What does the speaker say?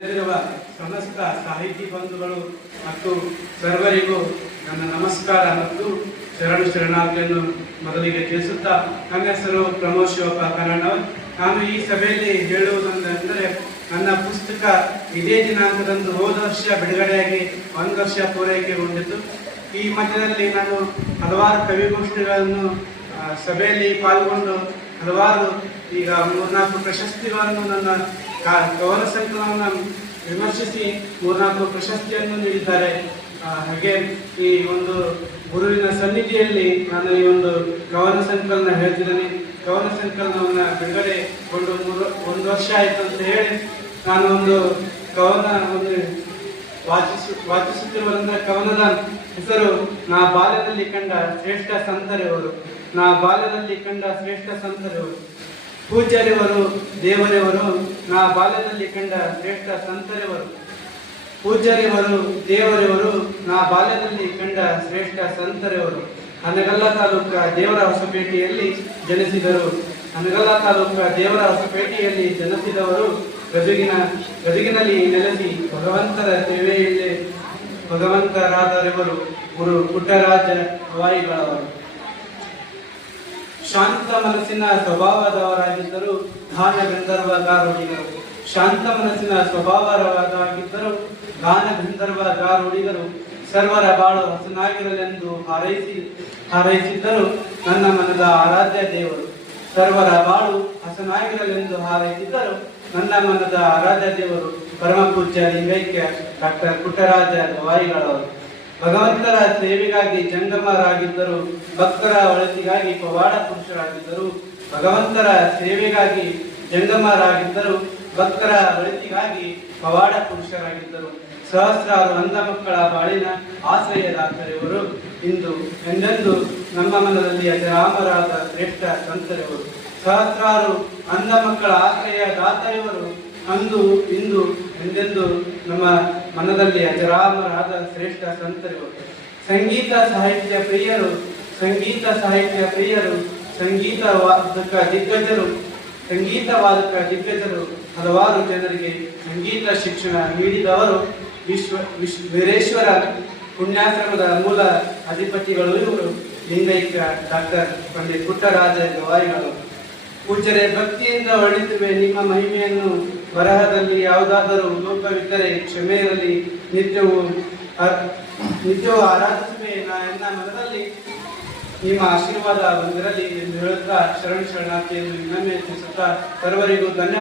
ಇರುವ ಸಮಸ್ತ ಸಾಹಿತಿ ಬಂಧುಗಳು ಮತ್ತು ಸರ್ವರಿಗೂ ನನ್ನ ನಮಸ್ಕಾರ ಮತ್ತು ಶರಣಾರ್ಥಿಯನ್ನು ಮೊದಲಿಗೆ ತಿಳಿಸುತ್ತಾ, ನನ್ನ ಹೆಸರು ಪ್ರಮೋದ್ ಶಿವಪ್ಪ ಕನ್ನಡವರ್. ನಾನು ಈ ಸಭೆಯಲ್ಲಿ ಹೇಳುವುದೆಂದರೆ, ನನ್ನ ಪುಸ್ತಕ ಇದೇ ದಿನಾಂಕದಂದು ಹೋದ ವರ್ಷ ಬಿಡುಗಡೆಯಾಗಿ 1 ವರ್ಷ ಪೂರೈಕೆಗೊಂಡಿತು. ಈ ಮಧ್ಯದಲ್ಲಿ ನಾನು ಹಲವಾರು ಕವಿಗೋಷ್ಠಿಗಳನ್ನು ಸಭೆಯಲ್ಲಿ ಪಾಲ್ಗೊಂಡು ಹಲವಾರು ಈಗ 3-4 ಪ್ರಶಸ್ತಿಗಳನ್ನು ನನ್ನ ಕವನ ಸಂಕಲನವನ್ನು ವಿಮರ್ಶಿಸಿ 3-4 ಪ್ರಶಸ್ತಿಯನ್ನು ನೀಡಿದ್ದಾರೆ. ಹಾಗೆ ಈ ಒಂದು ಗುರುವಿನ ಸನ್ನಿಧಿಯಲ್ಲಿ ನಾನು ಈ ಒಂದು ಕವನ ಸಂಕಲನ ಹೇಳ್ತಿದ್ದೇನೆ. ಕವನ ಸಂಕಲನವನ್ನು ಬಿಡುಗಡೆಗೊಂಡು 1 ವರ್ಷ ಆಯಿತು ಅಂತ ಹೇಳಿ ನಾನು ಒಂದು ಕವನ ವಾಚಿಸುತ್ತಿರುವಂತಹ ಕವನದ ಹೆಸರು ನಾ ಬಾಲ್ಯದಲ್ಲಿ ಕಂಡ ಶ್ರೇಷ್ಠ ಸಂತರೆವರು. ನಾ ಬಾಲ್ಯದಲ್ಲಿ ಕಂಡ ಶ್ರೇಷ್ಠ ಸಂತರೆವರು. ಪೂಜ್ಯರೆವರು ದೇವರೆವರು, ನಾ ಬಾಲ್ಯದಲ್ಲಿ ಕಂಡ ಶ್ರೇಷ್ಠ ಸಂತರೆವರು. ಪೂಜ್ಯರೆವರು ದೇವರೆವರು, ನಾ ಬಾಲ್ಯದಲ್ಲಿ ಕಂಡ ಶ್ರೇಷ್ಠ ಸಂತರೆವರು. ಹನಗಲ್ಲ ತಾಲೂಕ ದೇವರ ಹೊಸಪೇಟೆಯಲ್ಲಿ ಜನಿಸಿದರು. ಹನಗಲ್ಲ ತಾಲೂಕ ದೇವರ ಹೊಸಪೇಟೆಯಲ್ಲಿ ಜನಿಸಿದವರು ಗದಗಿನಲ್ಲಿ ನೆಲೆಸಿ ಭಗವಂತರ ಸೇವೆಯಲ್ಲಿ ಭಗವಂತರಾದರೆವರು ಗುರು ಪುಟ್ಟರಾಜ ಗವಾಯಿಗಳವರು. ಶಾಂತ ಮನಸ್ಸಿನ ಸ್ವಭಾವದವರಾಗಿದ್ದರು ಗಾನ ಗಂಧರ್ವಗಾರುಡಿಗರು. ಶಾಂತ ಮನಸ್ಸಿನ ಸ್ವಭಾವದವರಾಗಿದ್ದರು ಗಾನ ಗಂಧರ್ವಗಾರುಡಿಗರು. ಸರ್ವರ ಬಾಳು ಹಸನಾಗಿರಲೆಂದು ಹಾರೈಸಿದ್ದರು ನನ್ನ ಮನದ ಆರಾಧ್ಯ ದೇವರು. ಸರ್ವರ ಬಾಳು ಹಸನಾಗಿರಲೆಂದು ಹಾರೈಸಿದ್ದರು ನನ್ನ ಮನದ ಆರಾಧ್ಯ ದೇವರು ಪರಮ ಪೂಜ್ಯ ಲಿಂಗೈಕ್ಯ ಡಾಕ್ಟರ್ ಪುಟ್ಟರಾಜ ಗವಾಯಿಗಳವರು. ಭಗವಂತರ ಸೇವೆಗಾಗಿ ಜಂಗಮರಾಗಿದ್ದರು, ಭಕ್ತರ ಒಳಿತಿಗಾಗಿ ಪವಾಡ ಪುರುಷರಾಗಿದ್ದರು. ಭಗವಂತರ ಸೇವೆಗಾಗಿ ಜಂಗಮರಾಗಿದ್ದರು, ಭಕ್ತರ ಒಳಿತಿಗಾಗಿ ಪವಾಡ ಪುರುಷರಾಗಿದ್ದರು. ಸಹಸ್ರಾರು ಅಂಧ ಮಕ್ಕಳ ಬಾಳಿನ ಆಶ್ರಯದಾತರೆವರು. ಇಂದು ಎಂದೆಂದು ನಮ್ಮ ಮನದಲ್ಲಿ ಅಜರಾಮರಾದ ಶ್ರೇಷ್ಠ ಸಂತರೆವರು. ಸಹಸ್ರಾರು ಅಂಧ ಮಕ್ಕಳ ಆಶ್ರಯದಾತರೆವರು. ಅಂದು ಇಂದು ಎಂದೆಂದು ನಮ್ಮ ಮನದಲ್ಲಿ ಅಜರಾಮರಾದ ಶ್ರೇಷ್ಠ ಸಂತರೆವರು. ಸಂಗೀತ ಸಾಹಿತ್ಯ ಪ್ರಿಯರು, ಸಂಗೀತ ಸಾಹಿತ್ಯ ಪ್ರಿಯರು, ಸಂಗೀತವಾದಕ ದಿಗ್ಗಜರು, ಹಲವಾರು ಜನರಿಗೆ ಸಂಗೀತ ಶಿಕ್ಷಣ ನೀಡಿದವರು. ವೀರೇಶ್ವರ ಪುಣ್ಯಾಶ್ರಮದ ಮೂಲ ಅಧಿಪತಿಗಳು ಇವರು ಲಿಂಗೈಕ್ಯ ಡಾಕ್ಟರ್ ಪಂಡಿತ್ ಪುಟ್ಟರಾಜ ಗವಾಯಿಗಳು. ಪೂಜ್ಯರೇ, ಭಕ್ತಿಯಿಂದ ಹೊರಳಿಸುವೆ ನಿಮ್ಮ ಮಹಿಮೆಯನ್ನು. ಬರಹದಲ್ಲಿ ಯಾವುದಾದರೂ ಲೋಪವಿದ್ದರೆ ಕ್ಷಮೆ ಇರಲಿ. ನಿತ್ಯವೂ ಆರಾಧಿಸುವೆ ಎನ್ನ ಮನದಲ್ಲಿ. ನಿಮ್ಮ ಆಶೀರ್ವಾದ ಬಂದಿರಲಿ ಎಂದು ಹೇಳುತ್ತಾ ಶರಣಾರ್ಥಿಯನ್ನು ಇನ್ನೊಮ್ಮೆ ತಿಳಿಸುತ್ತಾ ಸರ್ವರಿಗೂ ಧನ್ಯವಾದ.